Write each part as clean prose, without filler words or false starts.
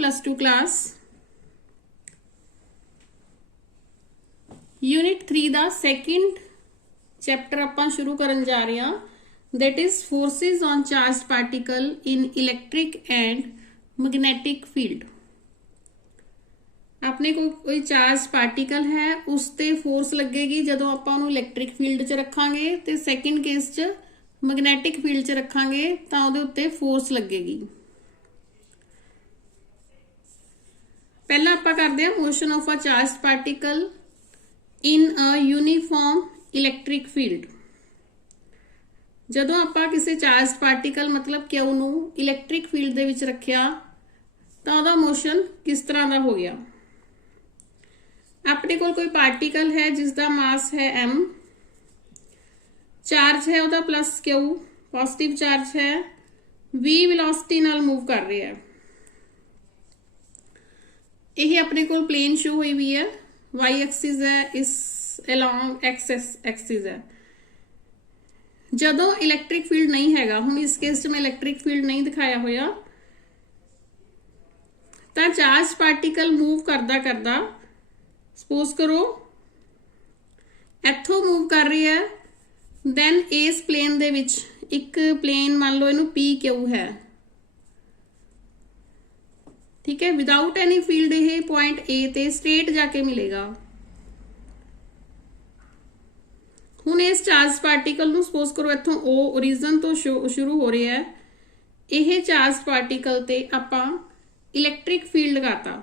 +2 class unit 3 का second chapter आपां शुरू करन जा रहे हैं, that is forces on charge particle in electric and magnetic field. अपने को कोई चार्ज पार्टिकल है उस ते फोर्स लगेगी जदों आपां उहनूं इलैक्ट्रिक फील्ड च रखांगे ते सैकेंड केस च मैग्नैटिक फील्ड च रखांगे तां उहदे उत्ते फोर्स लगेगी। पहला आपां करदे हां motion of a charge particle in a uniform electric field. जदों आपां किसी चार्ज पार्टिकल मतलब क्यू नूं इलैक्ट्रिक फील्ड दे विच रखिया तां उहदा मोशन किस तरह दा हो गया। अपने कोल कोई पार्टिकल है जिसका मास है m, चार्ज है उहदा +q, पॉजिटिव चार्ज है, v वेलोसिटी नाल मूव कर रहा है। यही अपने कोल प्लेन शो हुई हुई है, y एक्सिस है, इस अलोंग x एक्सिस है। जदों इलैक्ट्रिक फील्ड नहीं हैगा, हुण इस केस में इलैक्ट्रिक फील्ड नहीं दिखाया होया, तां चार्ज पार्टिकल मूव करदा करदा सपोज करो इथों मूव कर रही है, दैन इस प्लेन दे विच एक प्लेन मान लो इनू पी क्यू है, ठीक है। विदाउट एनी फील्ड ये पॉइंट ए ते स्ट्रेट जाके मिलेगा। हुण इस चार्ज पार्टिकल नू सपोज करो इथों ओ ओरिजिन तो शुरू हो रहा है, यह चार्ज पार्टिकल ते आपां इलैक्ट्रिक फील्ड लगाता,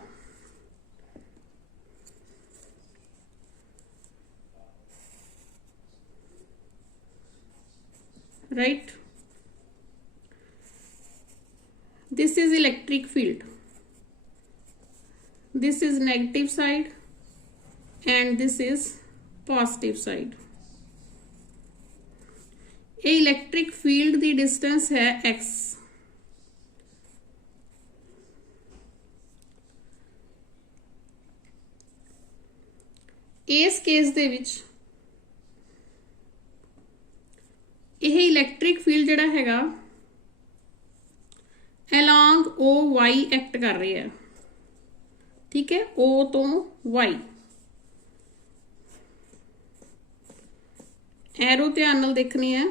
right? This is electric field, this is negative side and this is positive side। ये इलेक्ट्रिक फील्ड की डिस्टेंस है x। इस केस दे विच यह इलैक्ट्रिक फील्ड जिहड़ा हैगा अलोंग ओ वाई एक्ट कर रही है, ठीक है, ओ तो वाई। एरो ध्यान नाल देखनी है,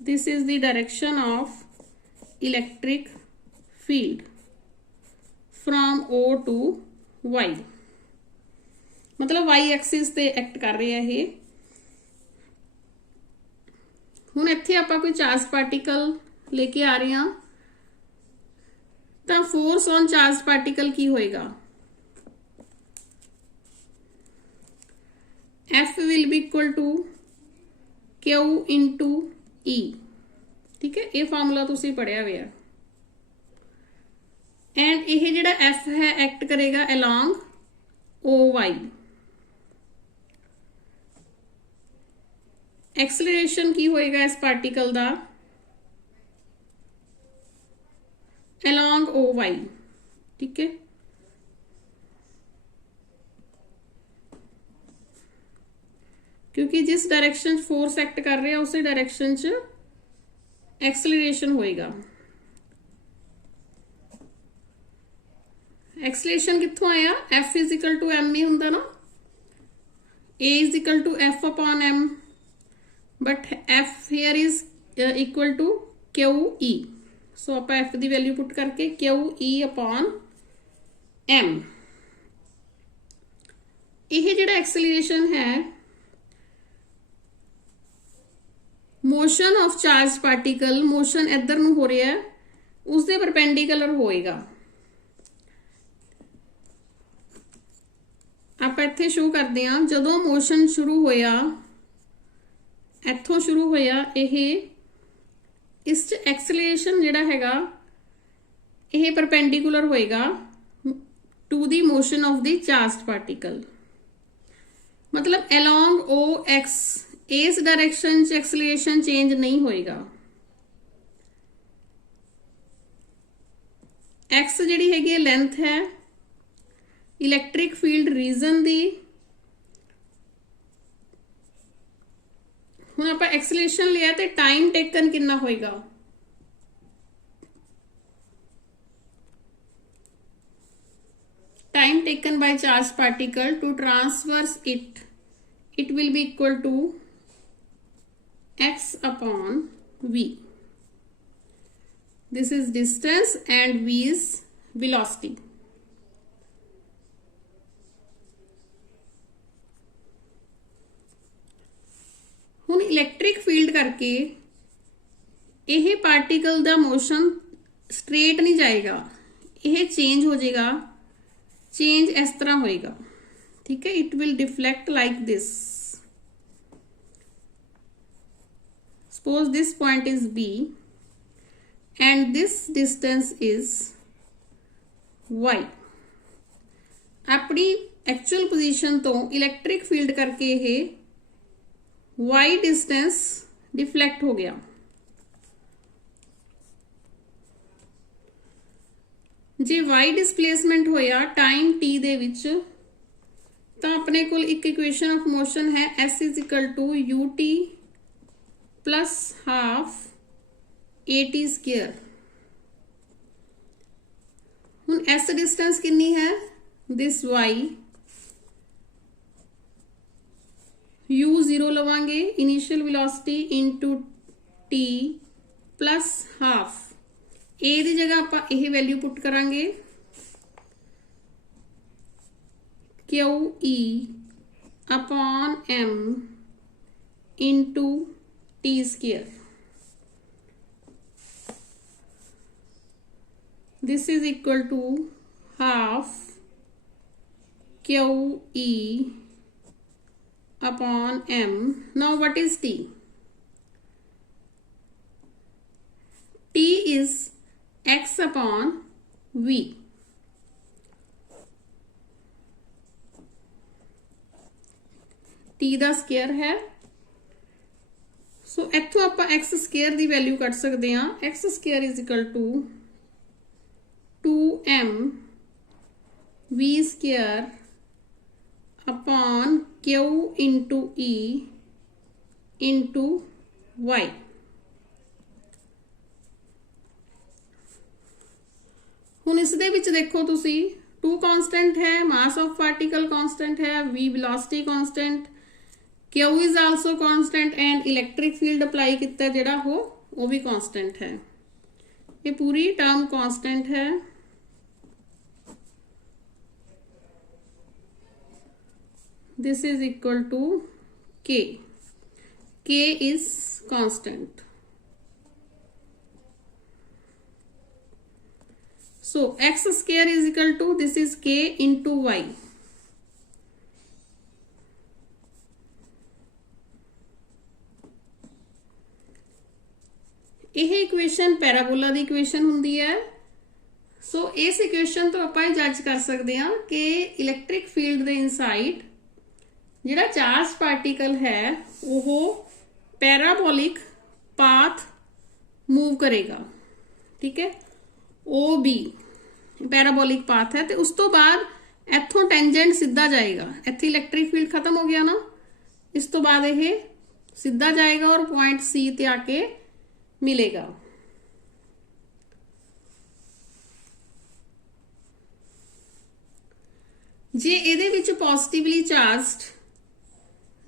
this is the direction of electric field from O to Y, मतलब वाई एक्सिस ते एक्ट कर रहे हैं ये। हुण इत्थे आपां कोई चार्ज पार्टिकल लेके आ रहे हैं तो फोर्स ऑन चार्ज पार्टिकल की होएगा, F will be equal to Q into E, ठीक है। ये फार्मूला तुसीं पढ़िया हुआ एंड यह जिहड़ा F है एक्ट करेगा अलोंग ओ वाई। एक्सलरेशन की होएगा इस पार्टिकल दा अलोंग ओ वाई, ठीक है। क्योंकि जिस डायरेक्शन फोर्स एक्ट कर रहे हैं उसी डायरेक्शन च एक्सलरेशन होएगा। एक्सलेशन कित्थों आया, F is equal to M ही हुंदा ना, A is equal to F upon M, but F here is equal to QE। So आप F की वैल्यू पुट करके QE अपॉन M। यह जिहड़ा एक्सलेशन है motion of charge particle, motion इधर नूं हो रहा है, उसके परपेंडिकुलर होएगा। आप इत्थे शो करते हैं जदों मोशन शुरू होया, इत्थों शुरू होया, यह इस एक्सलरेशन जिहड़ा हैगा यह परपेंडिकुलर होएगा to the motion of the charge particle, मतलब अलोंग ओ एक्स इस डायरेक्शन च एक्सलरेशन चेंज नहीं होएगा। एक्स जिहड़ी हैगी लेंथ है इलैक्ट्रिक फील्ड रीजन दी, ਹੁਣ ਆਪਾਂ ਐਕਸਲੇਸ਼ਨ ਲਿਆ ਤੇ ਟਾਈਮ ਟੇਕਨ ਕਿੰਨਾ ਹੋਏਗਾ? Time taken by charged particle to transverse it will be equal to x upon v. This is distance and v is velocity. ਹੁਣ ਇਲੈਕਟ੍ਰਿਕ ਫੀਲਡ ਕਰਕੇ ਇਹ ਪਾਰਟੀਕਲ ਦਾ motion straight ਨਹੀਂ ਜਾਏਗਾ, ਇਹ ਚੇਂਜ ਹੋ ਜਾਏਗਾ। चेंज इस तरह होएगा, ठीक है। It will deflect like this. Suppose this point is B and this distance is Y। अपनी एक्चुअल पोजीशन तो इलेक्ट्रिक फील्ड करके ये Y डिस्टेंस डिफ्लेक्ट हो गया। जे y डिसप्लेसमेंट होया टाइम t दे विच तां अपने कोल एक इक्वेशन ऑफ मोशन है s is equal to ut plus half at square. हुण s डिस्टेंस कितनी है? दिस y u जीरो लवांगे initial velocity into t plus half A दी जगह आपां यह वैल्यू पुट करांगे Q E upon M into T square. This is equal to half Q E upon M. Now what is T? T is x upon v। t ਦਾ square ਹੈ, so ਇੱਥੋਂ ਆਪਾਂ x square ਦੀ value ਕੱਢ ਸਕਦੇ ਹਾਂ। x square is equal to 2m v square upon q into e into y। ਹੁਣ ਇਸ ਦੇ ਵਿੱਚ ਦੇਖੋ ਤੁਸੀਂ 2 कांस्टेंट है, मास ऑफ पार्टिकल कांस्टेंट है, v velocity constant, q is also constant and electric field apply किया जिहड़ा वो भी कांस्टेंट है। ये पूरी टर्म कांस्टेंट है। This is equal to k is constant. So x square is equal to this is k into y। यह equation parabola की इक्वेशन होंदी है। सो इस इक्वेशन तो आप जज कर सकते हैं कि इलैक्ट्रिक फील्ड के इनसाइड जिहड़ा चार्ज पार्टिकल है वो पैराबोलिक पाथ मूव करेगा, ठीक है। ओ बी पैराबोलिक पाथ है, तो उस तो बाद इथों टेंजेंट सीधा जाएगा। इत्थे इलैक्ट्रिक फील्ड खत्म हो गया ना, इस तो बाद ये सीधा जाएगा और पॉइंट सी ते आके मिलेगा। जे इहदे विच पॉजिटिवली चार्जड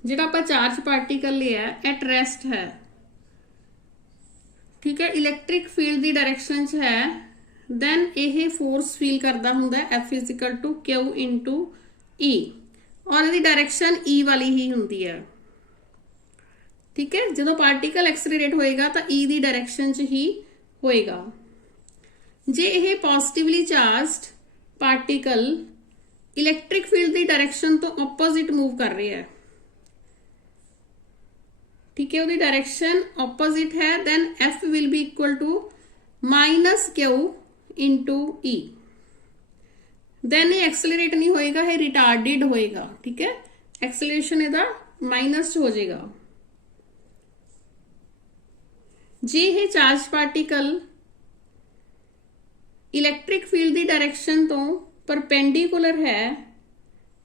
जिहड़ा आपां चार्ज पार्टिकल लिया एट रेस्ट है, ठीक है, इलैक्ट्रिक फील्ड की डायरेक्शन च है, दैन यह फोर्स फील करता हुंदा F is equal to Q into E और इसकी डायरेक्शन ई वाली ही हुंदी है, ठीक है। जो पार्टिकल एक्सलरेट होएगा तो ई की डायरेक्शन च ही होएगा। जे यह positively charged particle electric field की डायरेक्शन तो ऑपोजिट मूव कर रहा है, ठीक है, उसकी डायरेक्शन ऑपोजिट है, then F will be equal to minus Q into E. Then ये एक्सलरेट नहीं होएगा, ये रिटार्डेड होएगा, ठीक है। एक्सलरेशन इहदा माइनस हो जाएगा। जे ये चार्ज पार्टिकल इलैक्ट्रिक फील्ड की डायरेक्शन तो परपेंडिकुलर है,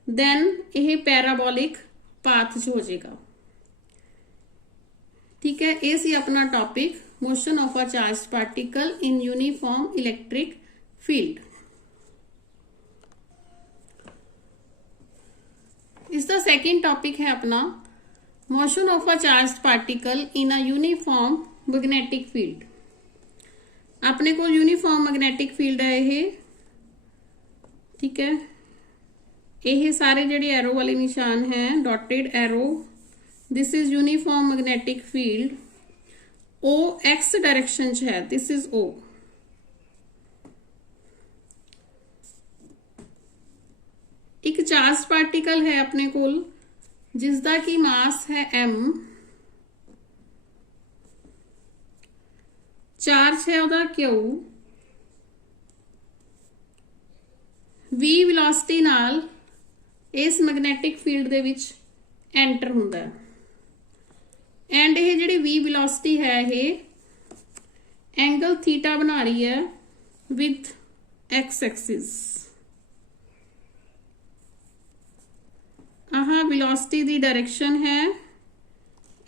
देन यह पैराबोलिक पाथ च हो जाएगा। ठीक है, ये सी अपना topic motion of a charge particle in uniform electric field. इसका सेकेंड टॉपिक है अपना motion of a charge particle in a uniform magnetic field. अपने को यूनिफॉर्म मैग्नेटिक फील्ड है ये, ठीक है। ये सारे जेडे एरो वाले निशान हैं dotted arrow, this is uniform magnetic field. O X direction च है, दिस इज ओ। एक चार्ज पार्टिकल है अपने कोल जिसका की मास है m, चार्ज है ਉਹਦਾ q, v वेलोसिटी नाल इस मैग्नेटिक फील्ड दे विच एंटर हुंदा है। एंड ये जिहड़ी v वेलोसिटी है ये एंगल थीटा बना रही है with x axis. Ah velocity the direction है,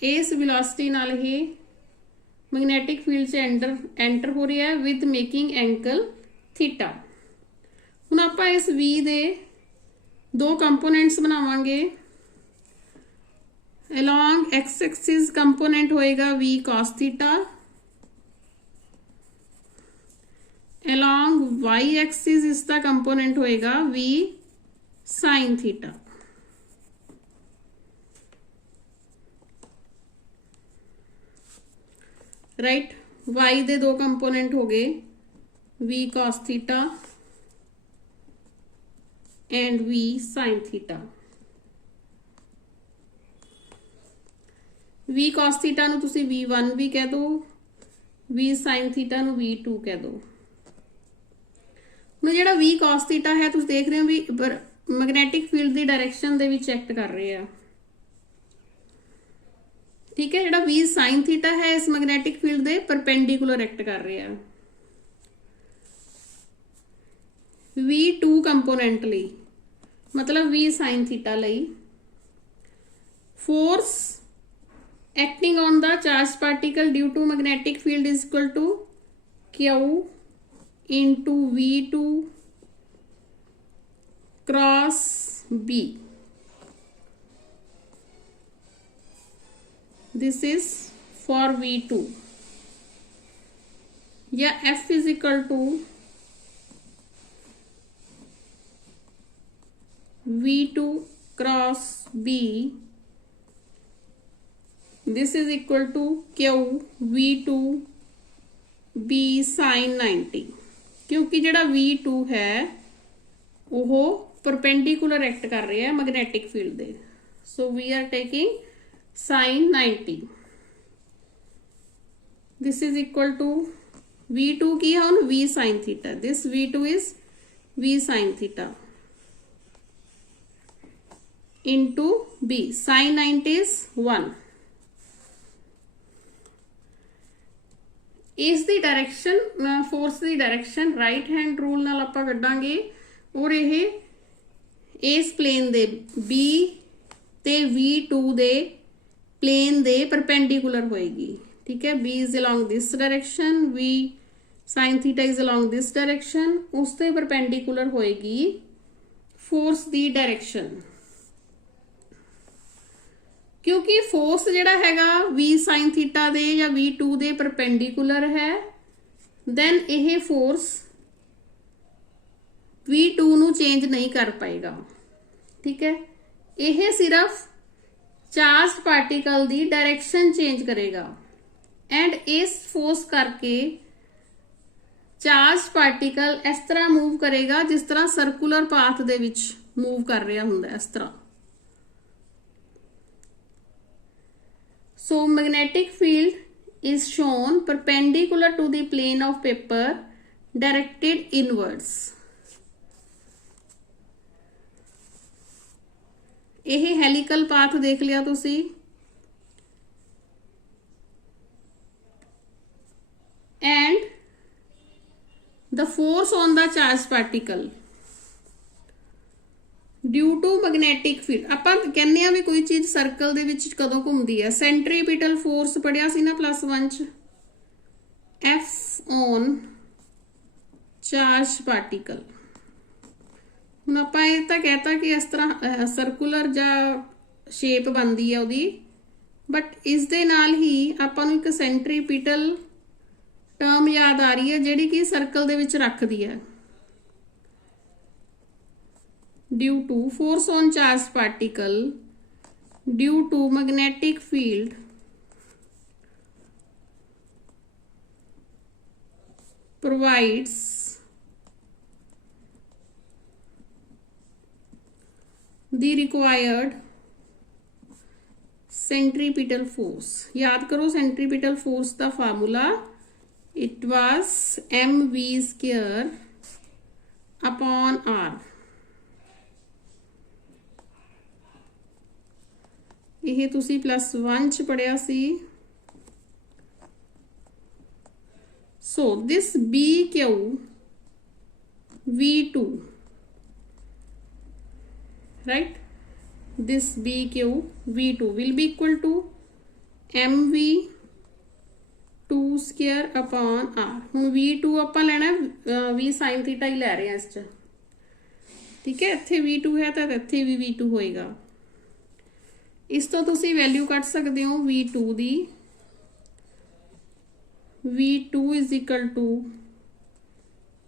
इस वेलोसिटी नाल ही मैग्नेटिक फील्ड से एंटर हो रही है विद मेकिंग एंगल थीटा। हुण आपां इस v दे दो कंपोनेंट्स बनावांगे। अलोंग एक्स एक्सिस कंपोनेंट होएगा v cos theta, along y axis इसका कंपोनेंट होएगा v sin theta. Right, y दे दो कंपोनेंट हो गए v cos theta and v sin theta. v cos theta नूं तुसी v1 भी कह दो, v sin थीटा नूं v2 कह दो। हुण जिहड़ा v cos थीटा है तुसीं देख रहे हो भी मैग्नेटिक फील्ड की डायरेक्शन दे विच एक्ट कर रहे हैं, ठीक है। जिहड़ा v sin थीटा है इस मैग्नेटिक फील्ड दे परपेंडिकुलर एक्ट कर रहे हैं। v2 कंपोनेंट लई मतलब v sin थीटा लई force acting on the charge particle due to magnetic field is equal to q इंटू v2 cross b। This is for v2 या f is equal to v2 cross b, this is equal to q v2 b sin 90, क्योंकि जिहड़ा v2 है वो perpendicular act कर रहा है magnetic field दे। So we are taking sin 90, this is equal to v2 की है v sin theta, this v2 is v sin theta into b, sin 90 इज 1। इस दी डायरेक्शन फोर्स की डायरेक्शन राइट हैंड रूल नाल आपां कड्डांगे और ये इस प्लेन दे b ते v2 दे प्लेन दे परपेंडिकुलर होएगी, ठीक है। b is along this direction, v sin theta is along this direction, उसते परपेंडिकुलर होएगी फोर्स दी डायरेक्शन। क्योंकि फोर्स जिहड़ा हैगा v sin थीटा दे या v2 दे परपेंडिकुलर है, देन यह फोर्स v2 नू चेंज नहीं कर पाएगा, ठीक है। यह सिर्फ charge particle the direction change करेगा एंड इस फोर्स करके चार्ज पार्टिकल इस तरह मूव करेगा जिस तरह circular path they which move कर रहा हुंदा, इस तरह। So magnetic field is shown perpendicular to the plane of paper directed inwards। यह हेलिकल पाथ देख लिया तुसी, and the force on the charged particle due to magnetic field ਆਪਾਂ ਕਹਿੰਦੇ ਆ ਵੀ ਕੋਈ ਚੀਜ਼ ਸਰਕਲ ਦੇ ਵਿੱਚ ਕਦੋਂ ਘੁੰਮਦੀ ਹੈ ਸੈਂਟਰੀਪੀਟਲ ਫੋਰਸ ਪੜਿਆ ਸੀ ਨਾ +1 ਚ F on ਚਾਰਜ ਪਾਰਟੀਕਲ ਹੁਣ ਆਪਾਂ ਇਹ ਤਾਂ ਕਹਿਤਾ ਕਿ ਇਸ ਤਰ੍ਹਾਂ ਸਰਕੂਲਰ ਜਾਂ ਸ਼ੇਪ ਬਣਦੀ ਹੈ ਉਹਦੀ ਬਟ ਇਸ ਦੇ ਨਾਲ ਹੀ ਆਪਾਂ ਨੂੰ ਇੱਕ ਸੈਂਟਰੀਪੀਟਲ ਟਰਮ ਯਾਦ ਆ ਰਹੀ ਹੈ ਜਿਹੜੀ ਕਿ ਸਰਕਲ ਦੇ ਵਿੱਚ ਰੱਖਦੀ ਹੈ due to force on charged particle due to magnetic field provides the required centripetal force याद करो centripetal force का formula it was mv square upon r ਇਹ ਤੁਸੀਂ +1 ਚ ਪੜਿਆ ਸੀ so this bq v2 right this bq v2 will be equal to mv 2 square upon r ਹੁਣ v2 ਆਪਾਂ ਲੈਣਾ v sin θ ਹੀ ਲੈ ਰਹੇ ਹਾਂ ਇਸ ਚ ਠੀਕ ਹੈ ਇੱਥੇ v2 ਹੈ ਤਾਂ ਇੱਥੇ ਵੀ v2 ਹੋਏਗਾ ਇਸ ਤੋਂ ਤੁਸੀਂ ਵੈਲਿਊ ਕੱਢ ਸਕਦੇ ਹੋ v2 the v2 is equal to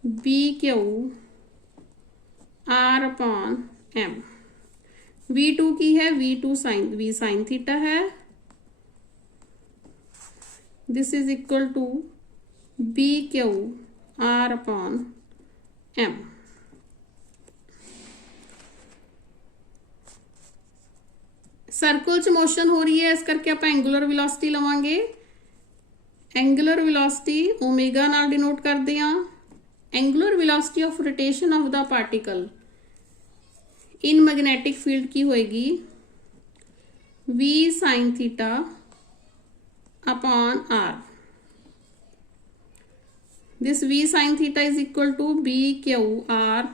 bq r upon m v2 की है v2 sin v sin theta है this is equal to bq r upon m circle च मोशन हो रही है इस करके आप एंगुलर वेलोसिटी लवांगे एंगुलर वेलोसिटी ओमेगा नाल डिनोट करते हैं angular velocity of rotation of the particle in magnetic field की होएगी v sin theta upon r this v sin theta is equal to b q r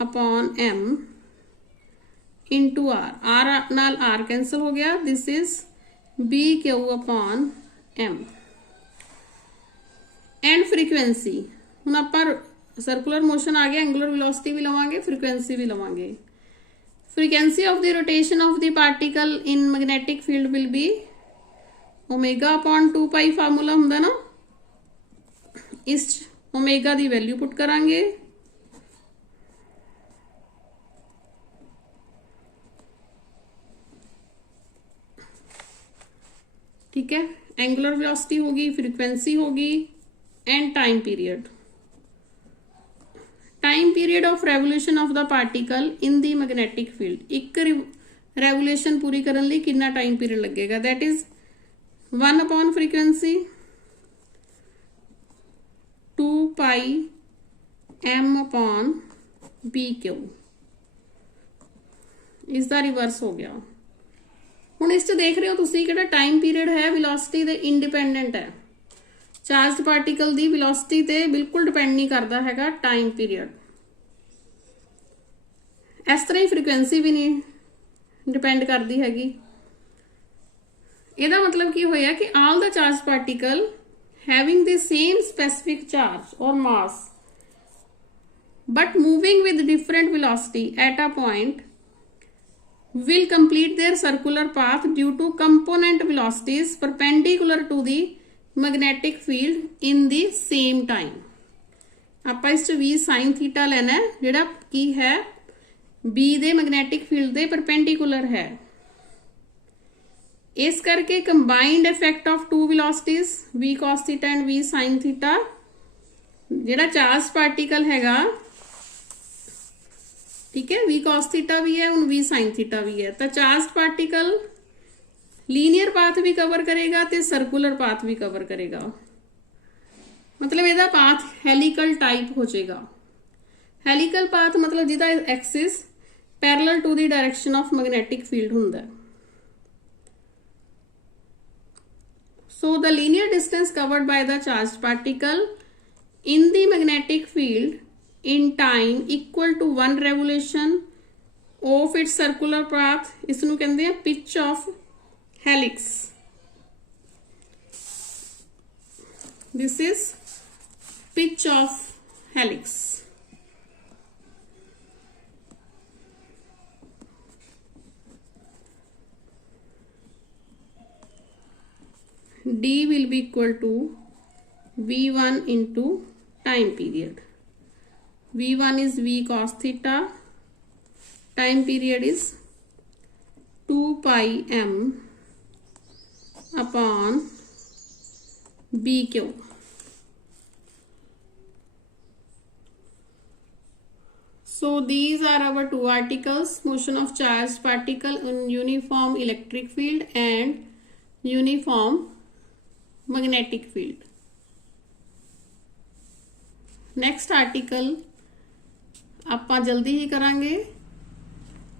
upon m into r नाल r cancel हो गया this is b q upon m and frequency हुण आपां circular motion आ गया angular velocity भी लवांगे frequency भी लवांगे frequency of the rotation of the particle in magnetic field will be omega upon 2 pi formula हुंदा ना इस ओमेगा दी वैल्यू पुट करांगे ठीक है एंगुलर वेलोसिटी होगी फ्रीक्वेंसी होगी and time period of revolution of the particle in the magnetic field एक revolution पूरी करने लिए कितना टाइम पीरियड लगेगा that is 1 upon frequency 2 pi m upon B Q इसका रिवर्स हो गया ਹੁਣ ਇਸ 'ਚ ਦੇਖ ਰਹੇ ਹੋ ਤੁਸੀਂ ਕਿਹੜਾ ਟਾਈਮ ਪੀਰੀਅਡ ਹੈ ਵੈਲੋਸਿਟੀ ਦੇ ਇੰਡੀਪੈਂਡੈਂਟ ਹੈ ਚਾਰਜਡ ਪਾਰਟੀਕਲ ਦੀ ਵੈਲੋਸਿਟੀ ਤੇ ਬਿਲਕੁਲ ਡਿਪੈਂਡ ਨਹੀਂ ਕਰਦਾ ਹੈਗਾ ਟਾਈਮ ਪੀਰੀਅਡ ਇਸ ਤਰ੍ਹਾਂ ਹੀ ਫ੍ਰੀਕੁਐਂਸੀ ਵੀ ਨਹੀਂ ਡਿਪੈਂਡ ਕਰਦੀ ਹੈਗੀ ਇਹਦਾ ਮਤਲਬ ਕੀ ਹੋਇਆ ਕਿ all the charge particle having the same specific charge ਔਰ mass but moving with different velocity at a point will complete their circular path due to component velocities perpendicular to the magnetic field in the same time ਆਪਾਂ ਇਸ 'ਚ v sin theta ਲੈਣਾ ਹੈ ਜਿਹੜਾ ਕੀ ਹੈ b ਦੇ magnetic field ਦੇ perpendicular ਹੈ ਇਸ ਕਰਕੇ combined effect of two velocities v cos theta and v sin theta ਜਿਹੜਾ ਚਾਰਜ ਪਾਰਟੀਕਲ ਹੈਗਾ ठीक है v cos थीटा भी है और v sin थीटा भी है तो चार्ज पार्टिकल लीनियर पाथ भी कवर करेगा ते सर्कुलर पाथ भी कवर करेगा मतलब ਇਹਦਾ पाथ हेलिकल टाइप हो जाएगा हेलिकल पाथ मतलब ਜਿਹਦਾ axis parallel to the direction of magnetic field ਹੁੰਦਾ है so the linear distance covered by the charged particle in the magnetic field in time equal to one revolution of its circular path, इसनूं कहंदे आ pitch of helix. This is pitch of helix. D will be equal to V1 into time period. V1 is V cos theta, time period is 2 pi m upon BQ. So these are our two articles, motion of charged particle in uniform electric field and uniform magnetic field. Next article ਆਪਾਂ जल्दी ही करांगे,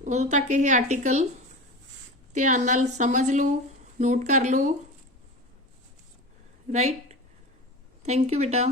उदों तक ये article ध्यान नाल समझ लो, note कर लो। राइट, थैंक यू बेटा।